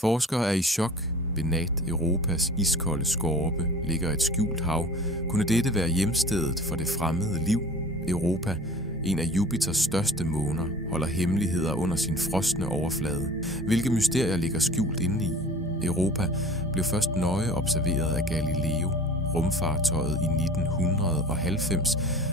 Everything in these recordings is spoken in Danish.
Forskere er i chok. Ved nat Europas iskolde skorpe ligger et skjult hav. Kunne dette være hjemstedet for det fremmede liv? Europa, en af Jupiters største måner, holder hemmeligheder under sin frosne overflade. Hvilke mysterier ligger skjult inde i? Europa blev først nøje observeret af Galileo, rumfartøjet i 1990,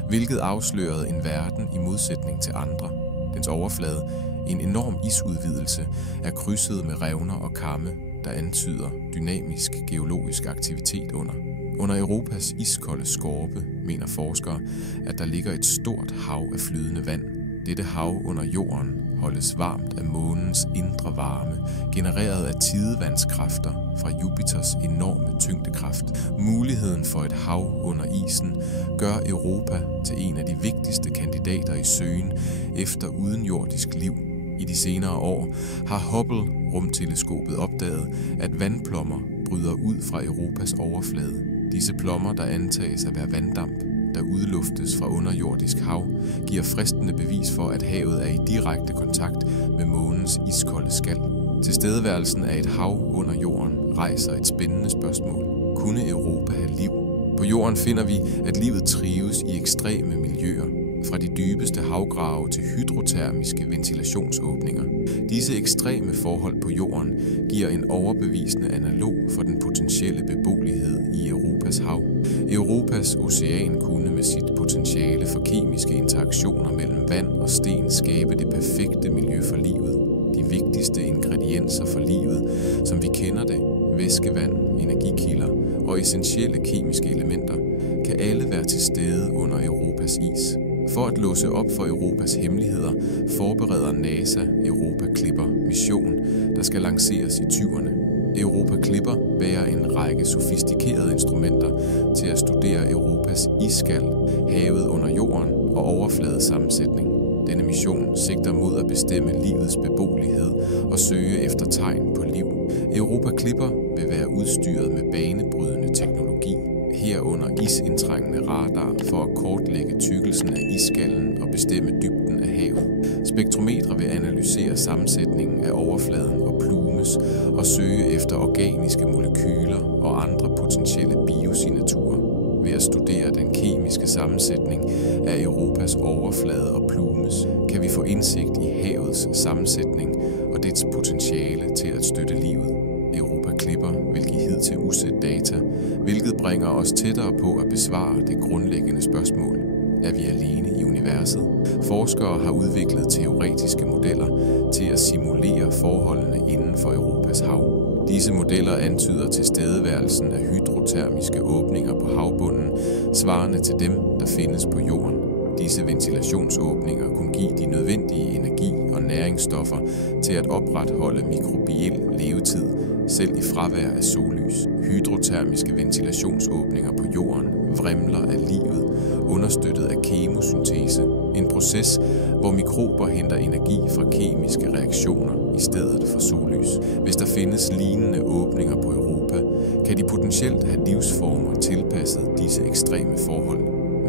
hvilket afslørede en verden i modsætning til andre. Dens overflade, en enorm isudvidelse, er krydset med revner og kamme, der antyder dynamisk geologisk aktivitet under. Under Europas iskolde skorpe mener forskere, at der ligger et stort hav af flydende vand. Dette hav under jorden holdes varmt af månens indre varme, genereret af tidevandskræfter fra Jupiters enorme tyngdekraft. Muligheden for et hav under isen gør Europa til en af de vigtigste kandidater i søgen efter udenjordisk liv. I de senere år har Hubble-rumteleskopet opdaget, at vandplommer bryder ud fra Europas overflade. Disse plommer, der antages at være vanddamp, der udluftes fra underjordisk hav, giver fristende bevis for, at havet er i direkte kontakt med månens iskolde skal. Tilstedeværelsen af et hav under jorden rejser et spændende spørgsmål. Kunne Europa have liv? På jorden finder vi, at livet trives i ekstreme miljøer, fra de dybeste havgrave til hydrotermiske ventilationsåbninger. Disse ekstreme forhold på jorden giver en overbevisende analog for den potentielle beboelighed i Europas hav. Europas ocean kunne med sit potentiale for kemiske interaktioner mellem vand og sten skabe det perfekte miljø for livet. De vigtigste ingredienser for livet, som vi kender det, væskevand, energikilder og essentielle kemiske elementer, kan alle være til stede under Europas is. For at låse op for Europas hemmeligheder, forbereder NASA Europa Clipper mission, der skal lanceres i 20'erne. Europa Clipper bærer en række sofistikerede instrumenter til at studere Europas isskal, havet under jorden og overfladesammensætning. Denne mission sigter mod at bestemme livets beboelighed og søge efter tegn på liv. Europa Clipper vil være udstyret med banebrydende teknologi, herunder isindtrængende radar for at kortlægge tykkelsen af isskallen og bestemme dybden af havet. Spektrometre vil analysere sammensætningen af overfladen og plumes og søge efter organiske molekyler og andre potentielle biosignaturer. Ved at studere den kemiske sammensætning af Europas overflade og plumes, kan vi få indsigt i havets sammensætning og dets potentiale til at støtte livet. Europa Clipper vil give hidtil uset data, hvilket bringer os tættere på at besvare det grundlæggende spørgsmål. Er vi alene i universet? Forskere har udviklet teoretiske modeller til at simulere forholdene inden for Europas hav. Disse modeller antyder tilstedeværelsen af hydrotermiske åbninger på havbunden, svarende til dem, der findes på jorden. Disse ventilationsåbninger kunne give de nødvendige energi- og næringsstoffer til at opretholde mikrobiel levetid, selv i fravær af sollys. Hydrotermiske ventilationsåbninger på jorden vrimler af livet, understøttet af kemosyntese, en proces, hvor mikrober henter energi fra kemiske reaktioner i stedet for sollys. Hvis der findes lignende åbninger på Europa, kan de potentielt have livsformer tilpasset disse ekstreme forhold.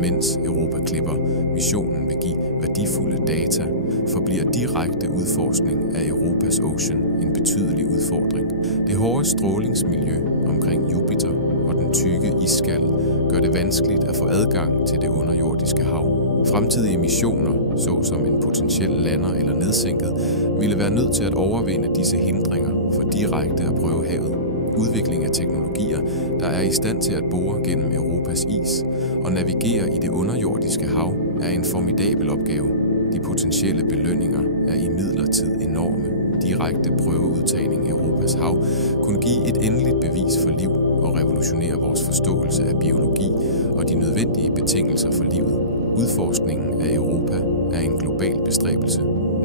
Mens Europa Clipper missionen vil give værdifulde data, forbliver direkte udforskning af Europas ocean en betydelig udfordring. Det hårde strålingsmiljø omkring Jupiter og den tykke isskal gør det vanskeligt at få adgang til det underjordiske hav. Fremtidige missioner, såsom en potentiel lander eller nedsænket, ville være nødt til at overvinde disse hindringer for direkte at prøve havet. Udvikling af teknologier, der er i stand til at bore gennem Europas is og navigere i det underjordiske hav, er en formidabel opgave. De potentielle belønninger er imidlertid enorme. Direkte prøveudtagning af Europas hav kunne give et endeligt bevis for liv og revolutionere vores forståelse af biologi og de nødvendige betingelser for livet. Udforskningen af Europa er en global bestræbelse.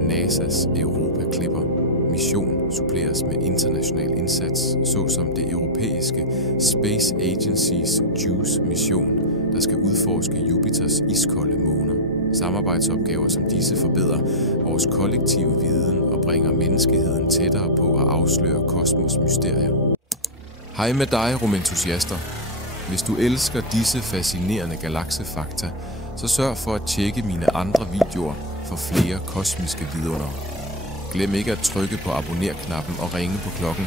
NASA's Europa Clipper mission suppleres med international indsats, såsom det europæiske Space Agency's JUICE-mission, der skal udforske Jupiters iskolde måner. Samarbejdsopgaver som disse forbedrer vores kollektive viden og bringer menneskeheden tættere på at afsløre kosmos mysterier. Hej med dig, rumentusiaster. Hvis du elsker disse fascinerende galaksefakta, så sørg for at tjekke mine andre videoer for flere kosmiske vidundere. Glem ikke at trykke på abonner-knappen og ringe på klokken,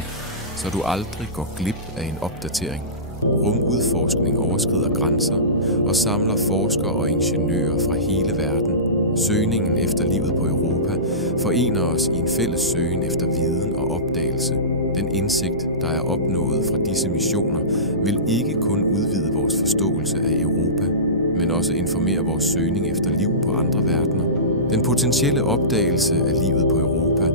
så du aldrig går glip af en opdatering. Rumudforskning overskrider grænser og samler forskere og ingeniører fra hele verden. Søgningen efter livet på Europa forener os i en fælles søgen efter viden og opdagelse. Den indsigt, der er opnået fra disse missioner, vil ikke kun udvide vores forståelse af Europa, men også informere vores søgning efter liv på andre verdener. Den potentielle opdagelse af livet på Europa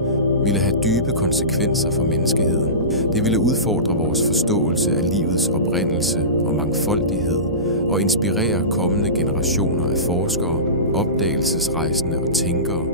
ville have dybe konsekvenser for menneskeheden. Det ville udfordre vores forståelse af livets oprindelse og mangfoldighed og inspirere kommende generationer af forskere, opdagelsesrejsende og tænkere.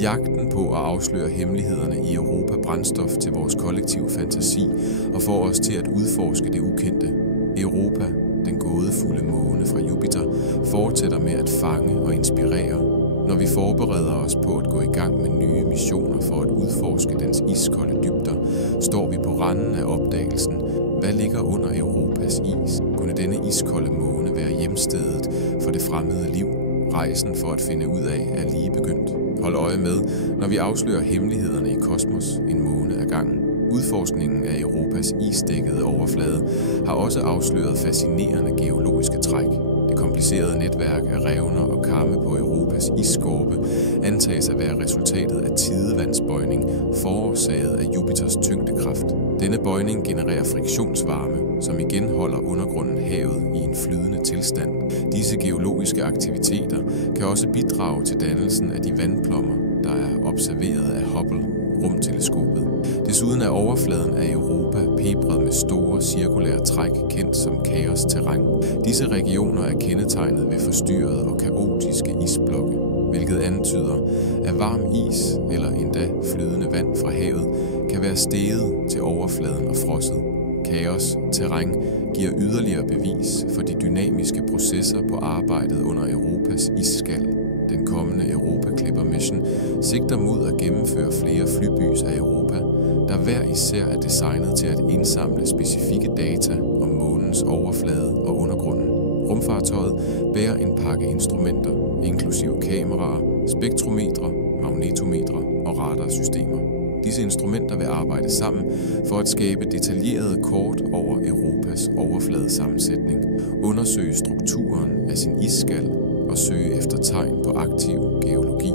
Jagten på at afsløre hemmelighederne i Europa brændstof til vores kollektive fantasi og får os til at udforske det ukendte. Europa, den gådefulde måne fra Jupiter, fortsætter med at fange og inspirere. Når vi forbereder os på at gå i gang med nye missioner for at udforske dens iskolde dybder, står vi på randen af opdagelsen. Hvad ligger under Europas is? Kunne denne iskolde måne være hjemstedet for det fremmede liv? Rejsen for at finde ud af er lige begyndt. Hold øje med, når vi afslører hemmelighederne i kosmos en måned ad gangen. Udforskningen af Europas isdækkede overflade har også afsløret fascinerende geologiske træk. Det komplicerede netværk af revner og kamme på Europas isskorpe antages at være resultatet af tidevandsbøjning forårsaget af Jupiters tyngdekraft. Denne bøjning genererer friktionsvarme, som igen holder undergrunden havet i en flydende tilstand. Disse geologiske aktiviteter kan også bidrage til dannelsen af de vandplommer, der er observeret af Hubble-rumteleskopet. Desuden er overfladen af Europa pebret med store cirkulære træk, kendt som kaosterræn. Disse regioner er kendetegnet ved forstyrrede og kaotiske isblokke, hvilket antyder, at varm is eller endda flydende vand fra havet kan være steget til overfladen og frosset. Kaos-terræn giver yderligere bevis for de dynamiske processer på arbejdet under Europas isskal. Den kommende Europa Clipper Mission sigter mod at gennemføre flere flybys af Europa, der hver især er designet til at indsamle specifikke data om månens overflade og undergrunden. Rumfartøjet bærer en pakke instrumenter, inklusive kameraer, spektrometre, magnetometre og radarsystemer. Disse instrumenter vil arbejde sammen for at skabe detaljerede kort over Europas overfladesammensætning, undersøge strukturen af sin isskal og søge efter tegn på aktiv geologi.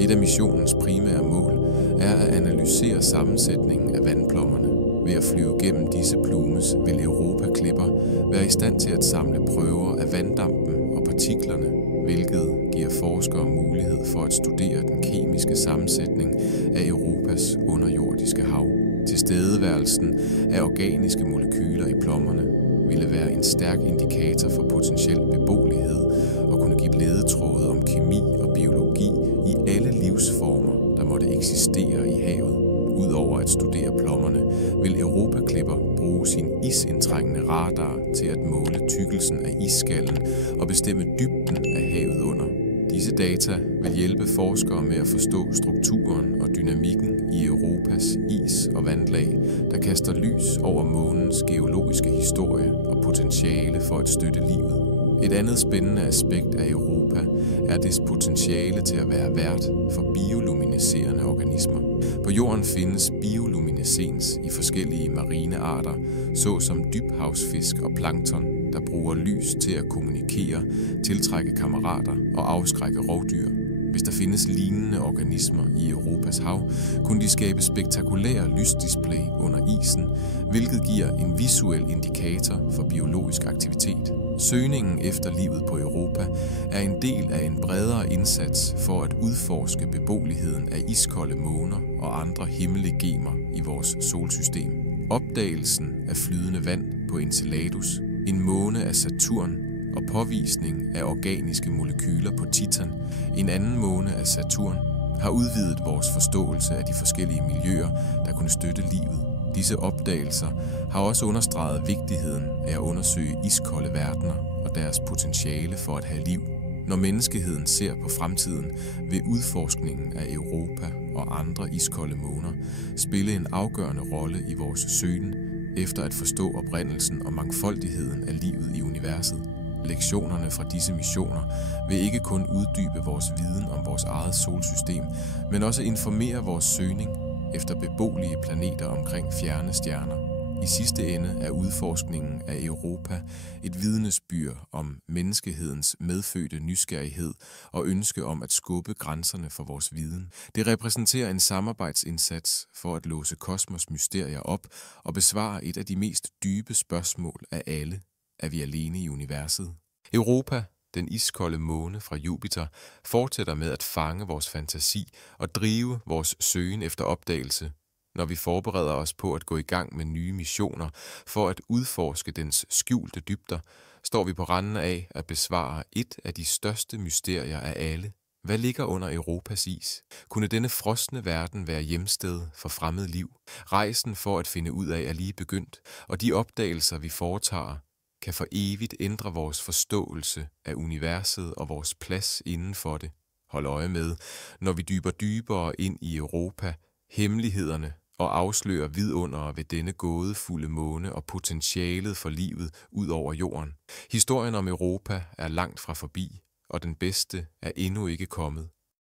Et af missionens primære mål er at analysere sammensætningen af vandplommerne. Ved at flyve gennem disse plumes vil Europa Clipper være i stand til at samle prøver af vanddampen og partiklerne, hvilket giver forskere mulighed for at studere den kemiske sammensætning af Europas underjordiske hav. Tilstedeværelsen af organiske molekyler i plommerne ville være en stærk indikator for potentiel beboelighed og kunne give ledetråde om kemi og biologi i alle livsformer, der måtte eksistere i havet. Udover at studere plommerne, vil Europa Clipper bruge sin isindtrængende radar til at måle tykkelsen af isskallen og bestemme dybden af havet under. Disse data vil hjælpe forskere med at forstå strukturen og dynamikken i Europas is- og vandlag, der kaster lys over månens geologiske historie og potentiale for at støtte livet. Et andet spændende aspekt af Europa er dets potentiale til at være vært for bioluminescerende organismer. På jorden findes bioluminescens i forskellige marine arter, såsom dybhavsfisk og plankton, der bruger lys til at kommunikere, tiltrække kammerater og afskrække rovdyr. Hvis der findes lignende organismer i Europas hav, kunne de skabe spektakulære lysdisplay under isen, hvilket giver en visuel indikator for biologisk aktivitet. Søgningen efter livet på Europa er en del af en bredere indsats for at udforske beboeligheden af iskolde måner og andre himmellegemer i vores solsystem. Opdagelsen af flydende vand på Enceladus, en måne af Saturn, og påvisning af organiske molekyler på Titan, en anden måne af Saturn, har udvidet vores forståelse af de forskellige miljøer, der kunne støtte livet. Disse opdagelser har også understreget vigtigheden af at undersøge iskolde verdener og deres potentiale for at have liv. Når menneskeheden ser på fremtiden, vil udforskningen af Europa og andre iskolde måner spille en afgørende rolle i vores søgen efter at forstå oprindelsen og mangfoldigheden af livet i universet. Lektionerne fra disse missioner vil ikke kun uddybe vores viden om vores eget solsystem, men også informere vores søgning efter beboelige planeter omkring fjerne stjerner. I sidste ende er udforskningen af Europa et vidnesbyrd om menneskehedens medfødte nysgerrighed og ønske om at skubbe grænserne for vores viden. Det repræsenterer en samarbejdsindsats for at låse kosmos mysterier op og besvare et af de mest dybe spørgsmål af alle: er vi alene i universet? Europa, den iskolde måne fra Jupiter, fortsætter med at fange vores fantasi og drive vores søgen efter opdagelse, når vi forbereder os på at gå i gang med nye missioner for at udforske dens skjulte dybder, står vi på randen af at besvare et af de største mysterier af alle. Hvad ligger under Europas is? Kunne denne frosne verden være hjemsted for fremmed liv? Rejsen for at finde ud af er lige begyndt, og de opdagelser, vi foretager, kan for evigt ændre vores forståelse af universet og vores plads inden for det. Hold øje med, når vi dyber dybere ind i Europa, hemmelighederne og afslører vidundere ved denne gådefulde måne og potentialet for livet ud over jorden. Historien om Europa er langt fra forbi, og den bedste er endnu ikke kommet.